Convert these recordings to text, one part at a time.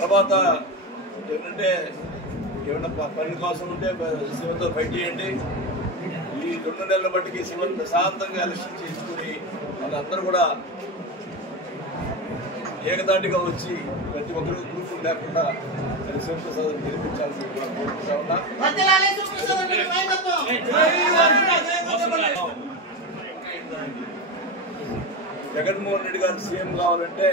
తర్వాత ఏంటంటే ఏమైనా పనుల కోసం ఉంటే శివంతో ఫైట్ చేయండి. ఈ 2 నెలల బట్టికి శివన్ ప్రశాంతంగా ఎలక్షన్ చేసుకుని వాళ్ళందరూ కూడా ఏకదాటిగా వచ్చి ప్రతి ఒక్కరు గ్రూపులు లేకుండా శివప్రసాద్ గెలిపించాల్సి కోరుకుంటా ఉన్నా. జగన్మోహన్ రెడ్డి గారు సీఎం కావాలంటే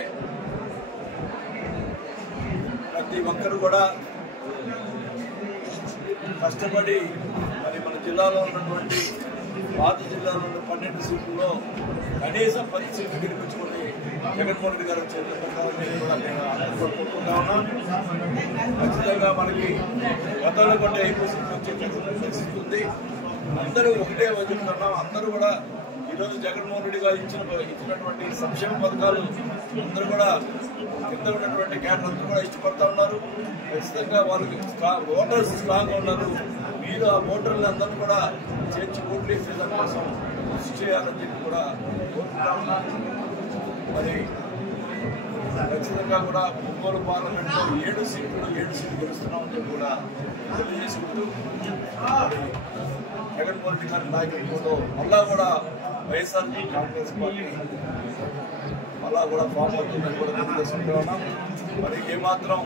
ప్రతి ఒక్కరు కూడా కష్టపడి మరి మన జిల్లాలో ఉన్నటువంటి పాత జిల్లాలో ఉన్న 12 సీట్లలో కనీసం 10 సీట్లు గెలిపించుకొని జగన్మోహన్ రెడ్డి గారు వచ్చేటప్పుడు కూడా నేను కోరుకుంటా ఉన్నాను. ఖచ్చితంగా మనకి గతంలో కొంటే ఎక్కువ సీట్లు వచ్చే పరిస్థితి ఉంది. అందరూ ఒకటే చెప్తున్నాం. అందరూ కూడా ఈరోజు జగన్మోహన్ రెడ్డి గారు ఇచ్చినటువంటి సంక్షేమ పథకాలు అందరూ కూడా కింద ఉన్నటువంటి క్యాడర్ అందరూ కూడా ఇష్టపడతా ఉన్నారు. ఖచ్చితంగా వాళ్ళకి ఓటర్స్ స్ట్రాంగ్గా ఉన్నారు. మీరు ఆ ఓటర్లు అందరూ కూడా చేర్చి ఓట్లు వేసేదాని కోసం కృషి చేయాలని చెప్పి కూడా కోరుకుంటా ఉన్నారు. మరి ఖచ్చితంగా కూడా ఒంగోలు పార్లమెంట్లో 7 సీట్లు గెలుస్తున్నామని చెప్పి కూడా తెలియజేసుకుంటూ జగన్మోహన్ రెడ్డి గారి నాయకత్వంలో మళ్ళా కూడా వైఎస్ఆర్ కాంగ్రెస్ పార్టీ మళ్ళా కూడా ఫామ్ అవుతుందని కూడా తెలియజేసుకుంటూ ఉన్నాం. మరి ఏమాత్రం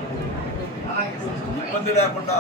ఇబ్బంది లేకుండా